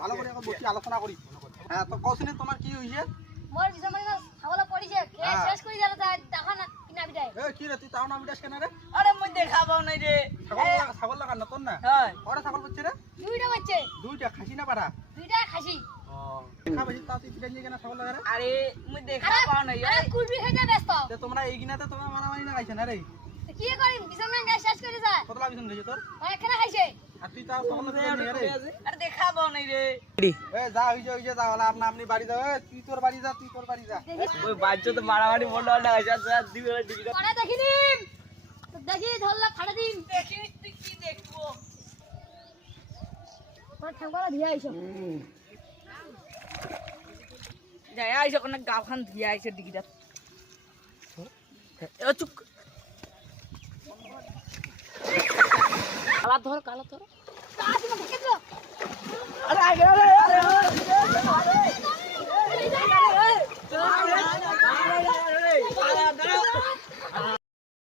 ভালো করে এখন বসি আলোচনা করি। হ্যাঁ তো কৌশিনী তোমার কি হইছে? মোর বিষয় মানে ছাগল পড়িছে খেয়ে শেষ করে দিল দেখা না কিনা বিটাই। এ কি রে তুই তাও না বিটাস কেন রে? আরে মই দেখা পাও নাই রে। ছাগল লাগা নতুন না? হ্যাঁ ওরে ছাগল করছে রে? দুইটা বাচ্চা দুইটা খাসি না পারা? দুইটা খাসি। ও দেখা বেশি তাও তুই বিটাস নিয়ে কেন ছাগল লাগা রে? আরে মই দেখা পাও নাই। আরে কুলবি খেতে ব্যস্ত। তে তোমরা এই গিনাতে তোমরা মারামারি না খাইছ না রে? কি করি বিষয় মানে গাছ শেষ করে যায়। কতলা বিছন খাইছ তোর? অনেকখানে খাইছে। আর তুই তাও ছাগল নিয়ে রে? আরে দেখা পাও নাই রে। এ যা হইছে যা হলা আপনি বাড়ি যাও। এ তুই তোর বাড়ি যা। ওই বাচ্চা তো মারামারি বড় না গাইছা যা দিবে দিবি। পরে দেখিনি দেখি ধরলা ফাড়া দিন। দেখি তুই কি দেখবো। পরে ঠাঙ্গলা দিয়ে আইছো। যাই আইছো কোন গাওখান দিয়ে আইছো দিগিটা। এ চুপ। কালা ধর। তাড়াতাড়ি দেখে তো। আরে আরে